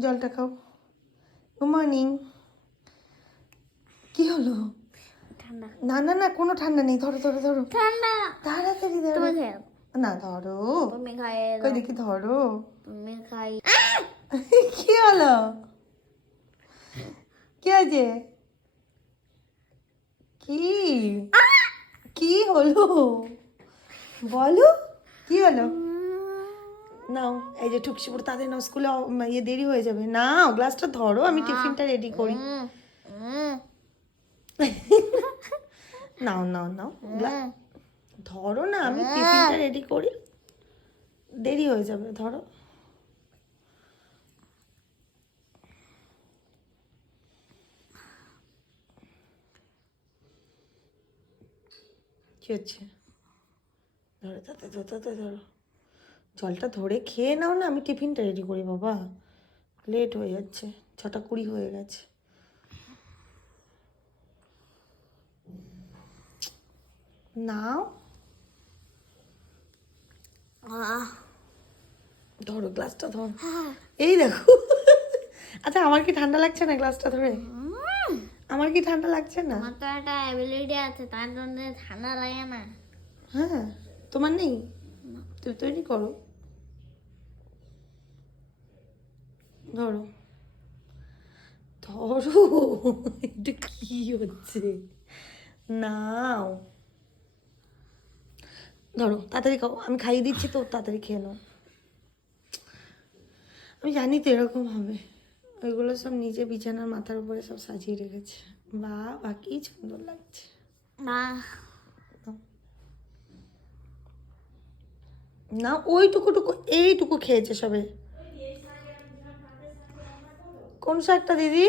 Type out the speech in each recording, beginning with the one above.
জলটা খাও। Good morning কি হলো? ঠান্ডা। না না না কোনো ঠান্ডা নেই। ধরো ধরো ধরো। ঠান্ডা। তাড়াতাড়ি ধরো। না ধরো। কই দেখি ধরো। তুমি খাই। কি হলো? কি আছে কি? কি হলো? বলো। কি হলো? নাও এই যে ঠুকছি পুরো তাদের নাও স্কুলে ইয়ে দেরি হয়ে যাবে। নাও গ্লাসটা ধরো আমি টিফিনটা রেডি করি। নাও নাও নাও ধরো না আমি টিফিনটা রেডি করি। দেরি হয়ে যাবে ধরো। কি হচ্ছে? ধরো তাতে ধরো তাতে ধরো। জলটা ধরে খেয়ে নাও না আমি টিফিনটা রেডি করি বাবা। লেট হয়ে যাচ্ছে ছটা কুড়ি হয়ে গেছে। নাও। ধরো গ্লাসটা ধরো। এই দেখো। আচ্ছা আমার কি ঠান্ডা লাগছে না গ্লাসটা ধরে? আমার কি ঠান্ডা লাগছে না? আমার তো একটা অ্যাবিলিটি আছে তার জন্য ঠান্ডা লাগে না। হ্যাঁ তোমার নেই? তুমি তৈরি করো। ধরো। ধরো? এটা কি হচ্ছে? নাও। ধরো তাড়াতাড়ি খাও। আমি খাইয়ে দিচ্ছি তো তাড়াতাড়ি খেয়ে নাও। আমি জানি তো এরকম হবে। ওইগুলো সব নিজে বিছানার মাথার উপরে সব সাজিয়ে রেখেছে। বা বা কি সুন্দর লাগছে। না। না ওইটুকুটুকু এইটুকু খেয়েছে সবে। কোন শাকটা দিদি?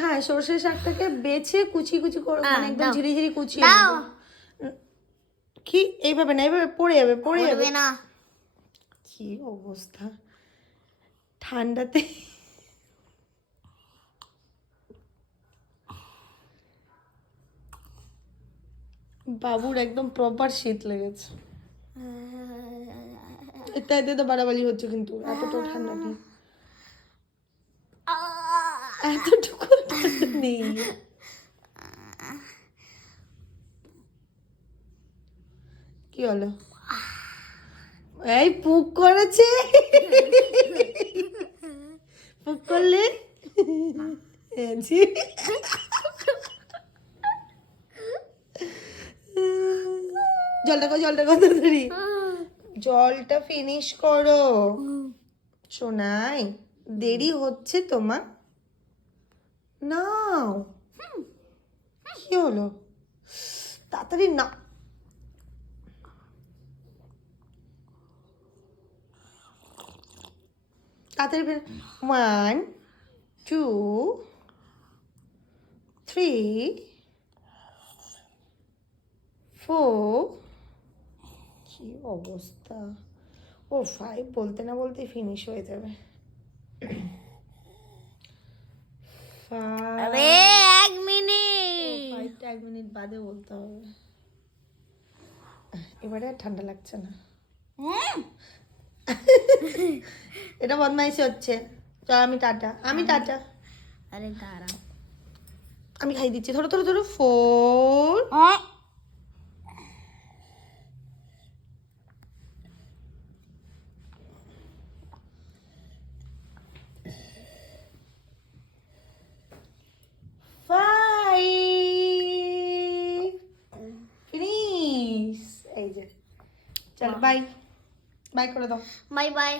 হ্যাঁ সর্ষে শাকটাকে বেছে কুচি কুচি করে মানে একদম ঝিরি ঝিরি কুচিয়ে দাও। কি? এইভাবে না এইভাবে পড়ে যাবে পড়ে যাবে। না। কি অবস্থা? ঠান্ডাতে বাবুর একদম প্রপার শীত লেগেছে। এটা এতে তো বাড়াবাড়ি হচ্ছে কিন্তু এতটাও ঠান্ডা নেই। এতটুকু নেই কি হলো? এই পুক করেছে। পুক করলে? জলটা কো জলটা কত ধরি জলটা ফিনিশ করো। শোনাই দেরি হচ্ছে তোমার? নাও। কি হলো? তাড়াতাড়ি না তাড়াতাড়ি ওয়ান টু থ্রি ফোর কি অবস্থা? ও ফাইভ বলতে না বলতে ফিনিশ হয়ে যাবে। আরে এক মিনিট। ফাইভটা এক মিনিট বাদে বলতে হবে। এবারে আর ঠান্ডা লাগছে না। এটা বদমাইশি হচ্ছে। চল আমি টাটা। আমি টাটা। আরে দাঁড়াও আমি খাই দিচ্ছি। ধরো ধরো ধরো। Four চল বাই বাই করে দাও বাই বাই